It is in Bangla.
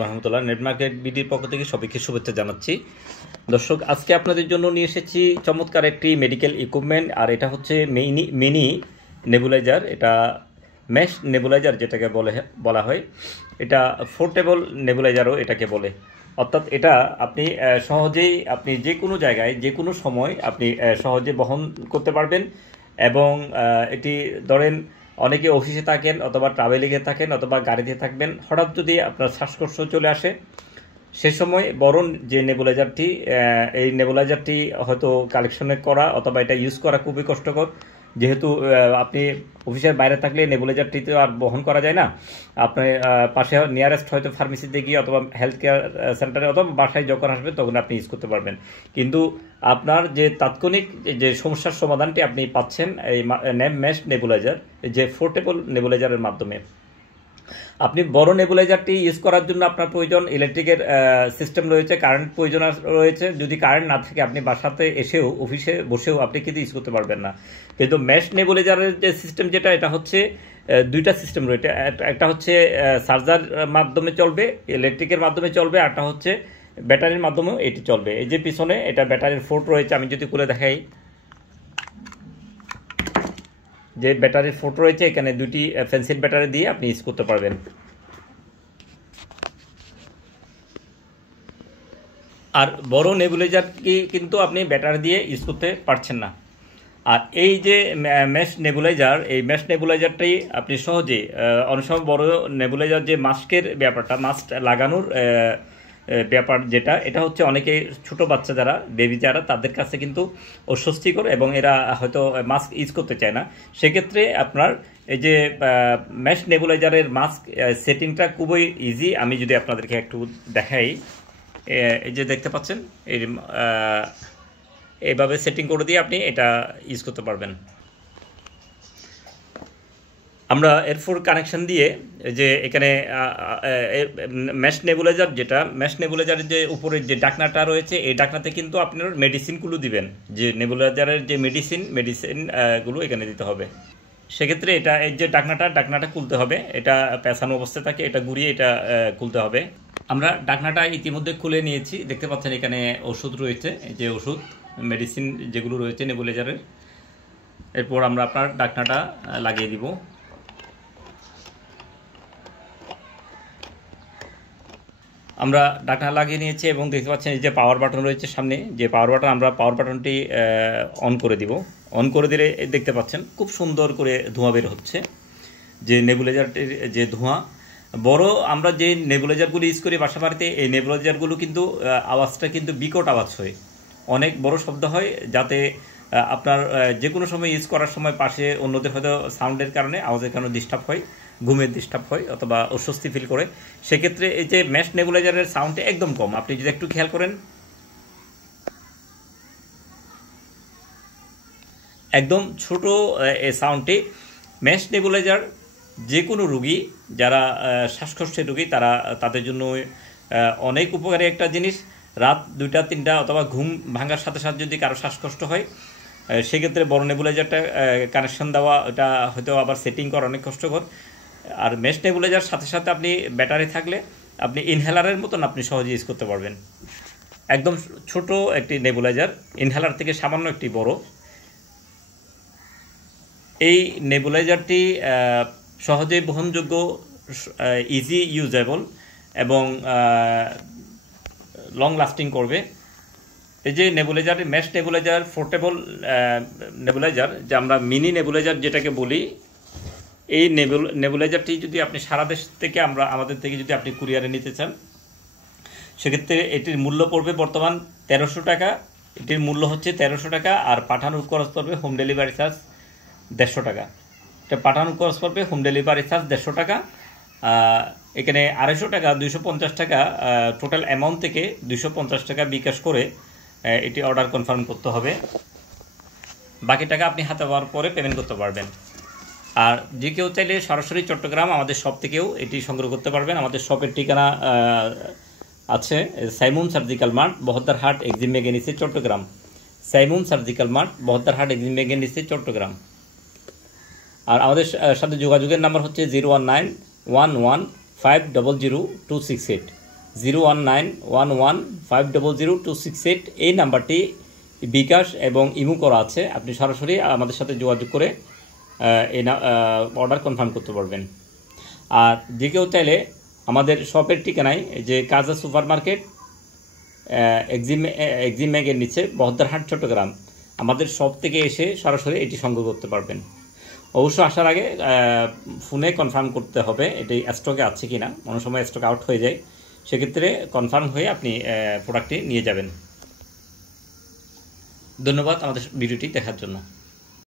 রহমতুল্লাহ নেট মার্কেট বিডির পক্ষ থেকে সবাইকে শুভেচ্ছা জানাচ্ছি। দর্শক, আজকে আপনাদের জন্য নিয়ে এসেছি চমৎকার একটি মেডিকেল ইকুইপমেন্ট, আর এটা হচ্ছে মিনি নেবুলাইজার। এটা মেশ নেবুলাইজার যেটাকে বলা হয়। এটা পোর্টেবল নেবুলাইজারও এটাকে বলে। অর্থাৎ এটা আপনি সহজেই আপনি যে কোনো জায়গায় যে কোনো সময় আপনি সহজে বহন করতে পারবেন। এবং এটি ধরেন অনেকে অফিসে থাকেন অথবা ট্রাভেলিংয়ে থাকেন অথবা গাড়িতে থাকবেন, হঠাৎ যদি আপনার শ্বাসকষ্ট চলে আসে সে সময় বরং যে নেবুলাইজারটি এই নেবুলাইজারটি হয়তো কালেকশনে করা অথবা এটা ইউজ করা খুবই কষ্টকর, যেহেতু আপনি অফিসের বাইরে থাকলে নেবুলাইজারটি তো আর বহন করা যায় না। আপনি পাশে নিয়ারেস্ট হয়তো ফার্মেসিতে গিয়ে অথবা হেলথ কেয়ার সেন্টারে অথবা বাসায় যখন আসবেন তখন আপনি ইউজ করতে পারবেন। কিন্তু আপনার যে তাৎক্ষণিক যে সমস্যার সমাধানটি আপনি পাচ্ছেন এই মেশ নেবুলাইজার, যে পোর্টেবল নেবুলাইজারের মাধ্যমে। আপনি বড় নেবুলাইজারটি ইউজ করার জন্য আপনার প্রয়োজন ইলেকট্রিকের সিস্টেম রয়েছে, কারেন্ট প্রয়োজন রয়েছে। যদি কারেন্ট না থাকে আপনি বাসাতে এসেও অফিসে বসেও আপনি কিন্তু ইউজ করতে পারবেন না। কিন্তু মেশ নেবুলাইজারের যে সিস্টেম যেটা, এটা হচ্ছে দুইটা সিস্টেম রয়েছে। একটা হচ্ছে চার্জার মাধ্যমে চলবে, ইলেকট্রিকের মাধ্যমে চলবে, আরটা হচ্ছে ব্যাটারির মাধ্যমেও এটি চলবে। এই যে পিছনে এটা ব্যাটারির পোর্ট রয়েছে, আমি যদি খুলে দেখাই, যে ব্যাটারির পোর্ট রয়েছে, এখানে দুটি পেন্সিল ব্যাটারি দিয়ে আপনি ইউজ করতে পারবেন। আর বড় নেবুলাইজার কিন্তু আপনি ব্যাটারি দিয়ে ইউজ করতে পারছেন না। আর এই যে মেশ নেবুলাইজার, এই মেশ নেবুলাইজারটি আপনি সহজে অনেক সময় বড় নেবুলাইজার যে মাস্কের ব্যাপারটা, মাস্ক লাগানোর ব্যাপার যেটা, এটা হচ্ছে অনেকে ছোট বাচ্চা যারা বেবি যারা তাদের কাছে কিন্তু অস্বস্তিকর এবং এরা হয়তো মাস্ক ইউজ করতে চায় না। সেক্ষেত্রে আপনার এই যে মেশ নেবুলাইজারের মাস্ক সেটিংটা খুবই ইজি। আমি যদি আপনাদেরকে একটু দেখাই, এই যে দেখতে পাচ্ছেন এইভাবে সেটিং করে দিয়ে আপনি এটা ইউজ করতে পারবেন। আমরা এরপর কানেকশন দিয়ে যে এখানে মেশ নেবুলাইজার, যেটা মেশ নেবুলাইজারের যে উপরের যে ডাকনাটা রয়েছে, এই ডাকনাতে কিন্তু আপনার মেডিসিনগুলো দিবেন, যে নেবুলাইজারের যে মেডিসিনগুলো এখানে দিতে হবে। সেক্ষেত্রে এটা এই যে ডাকনাটা খুলতে হবে, এটা পেঁচানো অবস্থায় থাকে, এটা ঘুরিয়ে এটা খুলতে হবে। আমরা ডাকনাটা ইতিমধ্যে খুলে নিয়েছি, দেখতে পাচ্ছেন এখানে ওষুধ রয়েছে, এই যে ওষুধ মেডিসিন যেগুলো রয়েছে নেবুলাইজারের। এরপর আমরা আপনার ডাকনাটা লাগিয়ে দিব। আমরা ডাকনা লাগিয়ে নিয়েছি এবং দেখতে পাচ্ছেন এই যে পাওয়ার বাটন রয়েছে সামনে, যে পাওয়ার বাটন, আমরা পাওয়ার বাটনটি অন করে দিব। অন করে দিলে দেখতে পাচ্ছেন খুব সুন্দর করে ধোঁয়া বের হচ্ছে, যে নেবুলাইজারটির যে ধোঁয়া। বড় আমরা যে নেবুলাইজারগুলো ইউজ করি বাসা বাড়িতে, এই নেবুলাইজারগুলো কিন্তু আওয়াজটা কিন্তু বিকট আওয়াজ হয়, অনেক বড় শব্দ হয়, যাতে আপনার যে কোনো সময় ইউজ করার সময় পাশে অন্যদের হয়তো সাউন্ডের কারণে, আওয়াজের কারণে ডিস্টার্ব হয়, ঘুমের ডিস্টার্ব হয় অথবা অস্বস্তি ফিল করে। সেক্ষেত্রে এই যে মেশ নেবুলাইজারের সাউন্ডটা একদম কম, আপনি যদি একটু খেয়াল করেন একদম ছোট এই সাউন্ডটি। মেশ নেবুলাইজার যে কোনো রুগী, যারা শ্বাসকষ্টের রুগী, তাদের জন্য অনেক উপকারী একটা জিনিস। রাত 2টা 3টা অথবা ঘুম ভাঙার সাথে সাথে যদি কারো শ্বাসকষ্ট হয়, সেক্ষেত্রে বড় নেবুলাইজারটা কানেকশন দেওয়া, এটা হয়তো আবার সেটিং করা অনেক কষ্টকর। আর মেশ নেবুলাইজার সাথে সাথে আপনি ব্যাটারি থাকলে আপনি ইনহেলারের মতন আপনি সহজে ইউজ করতে পারবেন। একদম ছোট একটি নেবুলাইজার, ইনহেলার থেকে সামান্য একটি বড়। এই নেবুলাইজারটি সহজেই বহনযোগ্য, ইজি ইউজেবল এবং লং লাস্টিং করবে। এই যে nebuliser, mesh nebuliser, portable nebuliser, যে আমরা মিনি নেবুলাইজার যেটাকে বলি, এই নেবুলাইজারটি যদি আপনি সারা দেশ থেকে আমাদের থেকে যদি আপনি কুরিয়ারে নিতে চান, সেক্ষেত্রে এটির মূল্য পড়বে বর্তমান 1300 টাকা। এটির মূল্য হচ্ছে 1300 টাকা। আর পাঠানোর খরচ পড়বে হোম ডেলিভারি চার্জ 150 টাকা। এটা পাঠানোর খরচ পড়বে হোম ডেলিভারি চার্জ 150 টাকা। এখানে 250 টাকা, 250 টাকা টোটাল অ্যামাউন্ট থেকে 250 টাকা বিকাশ করে এটি অর্ডার কনফার্ম করতে হবে। বাকি টাকা আপনি হাতে পাওয়ার পরে পেমেন্ট করতে পারবেন। আর যে কেউ চাইলে সরাসরি চট্টগ্রাম আমাদের শপ থেকেও এটি সংগ্রহ করতে পারবেন। আমাদের শপের ঠিকানা আছে Saimun surgical mart, Bahaddarhat Exim মেগানিসে, Chattogram. Saimun surgical mart, Bahaddarhat Exim মেগানিসে, চট্টগ্রাম। আর আমাদের সাথে যোগাযোগের নাম্বার হচ্ছে 01911500268। 01911500268 এই নাম্বারটি বিকাশ এবং ইমো করা আছে। আপনি সরাসরি আমাদের সাথে যোগাযোগ করে এই অর্ডার কনফার্ম করতে পারবেন। আর যে কেউ চাইলে আমাদের শপের ঠিকানায় যে কাজা সুপার মার্কেট এক্সিম্যাগের নিচে বহদ্দারহাট চট্টগ্রাম আমাদের শপ থেকে এসে সরাসরি এটি সংগ্রহ করতে পারবেন। অবশ্য আসার আগে ফোনে কনফার্ম করতে হবে এটি স্টকে আছে কি না, অনেক সময় স্টক আউট হয়ে যায়, সেক্ষেত্রে কনফার্ম হয়ে আপনি প্রোডাক্টটি নিয়ে যাবেন। ধন্যবাদ আমাদের ভিডিওটি দেখার জন্য।